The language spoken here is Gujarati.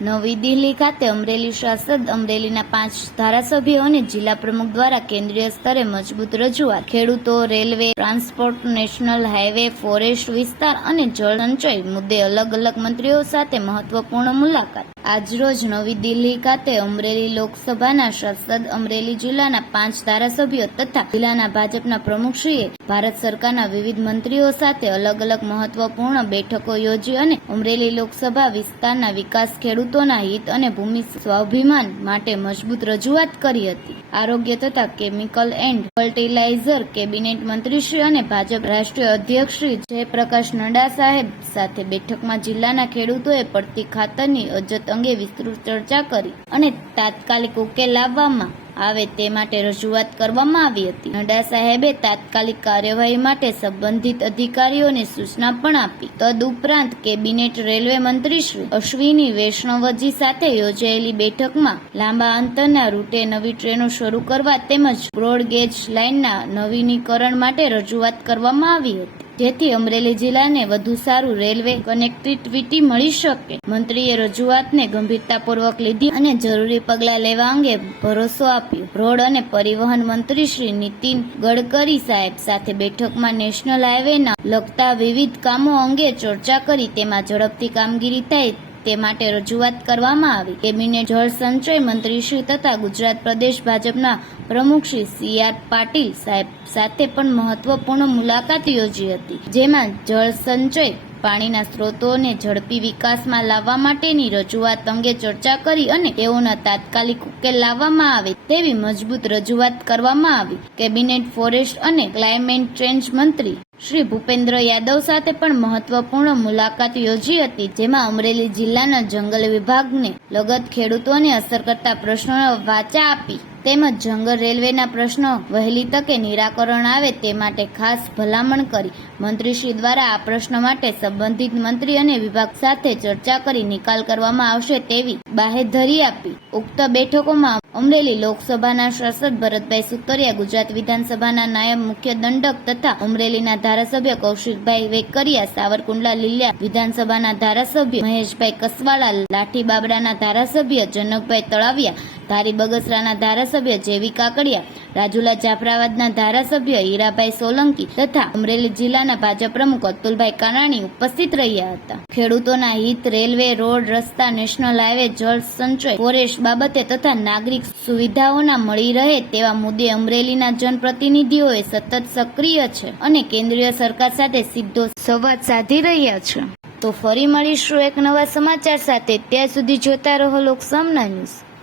નવી દિલ્હી ખાતે અમરેલી સાંસદ અમરેલીના પાંચ ધારાસભ્યો અને જિલ્લા પ્રમુખ દ્વારા કેન્દ્રીય સ્તરે મજબૂત રજૂઆત. ખેડૂતો, railway, transport, national highway forest વિસ્તાર અને જળ સંચય મુદ્દે અલગ અલગ મંત્રીઓ સાથે મહત્વપૂર્ણ મુલાકાત. આજરોજ નવી દિલ્હી ખાતે અમરેલી લોકસભાના સાંસદ અમરેલી જિલ્લાના પાંચ ધારાસભ્યો તથા જિલ્લાના ભાજપના પ્રમુખશ્રીએ ભારત સરકારના વિવિધ મંત્રીઓ સાથે અલગ અલગ મહત્વપૂર્ણ બેઠકો યોજી અને અમરેલી લોકસભા વિસ્તારના વિકાસ ખેડૂતોના હિત અને ભૂમિ સ્વાભિમાન માટે મજબૂત રજૂઆત કરી હતી. આરોગ્ય તથા કેમિકલ એન્ડ ફર્ટિલાઇઝર કેબિનેટ મંત્રીશ્રી અને ભાજપ રાષ્ટ્રીય અધ્યક્ષ શ્રી જયપ્રકાશ નડ્ડા સાહેબ સાથે બેઠકમાં જિલ્લાના ખેડૂતોએ પડતી ખાતરની અજત અંગે વિસ્તૃત ચર્ચા કરી અને તાત્કાલિક ઉકેલ લાવવામાં આવે તે માટે રજૂઆત કરવામાં આવી હતી. નડ્ડા સાહેબે તાત્કાલિક કાર્યવાહી માટે સંબંધિત અધિકારીઓને સૂચના પણ આપી. તદ ઉપરાંત કેબિનેટ રેલવે મંત્રી શ્રી અશ્વિની વૈષ્ણવજી સાથે યોજાયેલી બેઠકમાં લાંબા અંતરના રૂટે નવી ટ્રેનો શરૂ કરવા તેમજ બ્રોડગેજ લાઇનના નવીનીકરણ માટે રજૂઆત કરવામાં આવી હતી. જેથી અમરેલી જિલ્લાને વધુ સારું રેલવે કનેક્ટિવિટી મળી શકે. મંત્રીએ રજૂઆતને ગંભીરતાપૂર્વક લીધી અને જરૂરી પગલાં લેવા અંગે ભરોસો આપ્યો. રોડ અને પરિવહન મંત્રી શ્રી નીતિન ગડકરી સાહેબ સાથે બેઠકમાં નેશનલ હાઈવેના લગતા વિવિધ કામો અંગે ચર્ચા કરી તેમાં ઝડપથી કામગીરી થાય તે માટે રજૂઆત કરવામાં આવી. કેબિનેટ જળ સંચય મંત્રીશ્રી તથા ગુજરાત પ્રદેશ ભાજપના પ્રમુખ શ્રી સી આર પાટીલ સાહેબ સાથે પણ મહત્વપૂર્ણ મુલાકાત યોજી હતી, જેમાં જળ સંચય, પાણીના સ્ત્રોતોને ઝડપી વિકાસમાં લાવવા માટેની રજૂઆત અંગે ચર્ચા કરી અને તેઓના તાત્કાલિક ઉકેલ લાવવામાં આવે તેવી મજબૂત રજૂઆત કરવામાં આવી. કેબિનેટ ફોરેસ્ટ અને ક્લાઇમેટ ચેન્જ મંત્રી શ્રી ભૂપેન્દ્ર યાદવ સાથે પણ મહત્વપૂર્ણ મુલાકાત યોજી હતી, જેમાં અમરેલી જિલ્લાના જંગલ વિભાગને લગત ખેડૂતોને અસર કરતા પ્રશ્નોને વાચા આપી. તેમજ જંગલ રેલવેના પ્રશ્નો વહેલી તકે નિરાકરણ આવે તે માટે ખાસ ભલામણ કરી મંત્રીશ્રી દ્વારા આ પ્રશ્ન માટે સંબંધિત મંત્રી અને વિભાગ સાથે ચર્ચા કરી નિકાલ કરવામાં આવશે તેવી બાહેધરી આપી. ઉક્ત બેઠકોમાં અમરેલી લોકસભાના સાંસદ ભરતભાઈ સુતરિયા, ગુજરાત વિધાનસભાના નાયબ મુખ્ય દંડક તથા અમરેલીના ધારાસભ્ય કૌશિકભાઈ વેકરિયા, સાવરકુંડલા લીલિયા વિધાનસભાના ધારાસભ્ય મહેશભાઈ કસવાળા લાઠી બાબરાના ધારાસભ્ય જનકભાઈ તળાવિયા ધારી બગસરાના ધારાસભ્ય જેવી કાકડિયા, રાજુલા જાફરાબાદના ધારાસભ્ય હીરાભાઈ સોલંકી તથા અમરેલી જિલ્લાના ભાજપ પ્રમુખ અતુલભાઈ કાનાણી ઉપસ્થિત રહ્યા હતા. ખેડૂતોના હિત, રેલવે, રોડ, રસ્તા, નેશનલ હાઈવે, જળ સંચય, ફોરેસ્ટ બાબતે તથા નાગરિક સુવિધાઓના મળી રહે તેવા મુદ્દે અમરેલીના જનપ્રતિનિધિઓએ સતત સક્રિય છે અને કેન્દ્રીય સરકાર સાથે સીધો સંવાદ સાધી રહ્યા છે. તો ફરી મળીશું એક નવા સમાચાર સાથે. ત્યાં સુધી જોતા રહો લોકસામના ન્યૂઝ.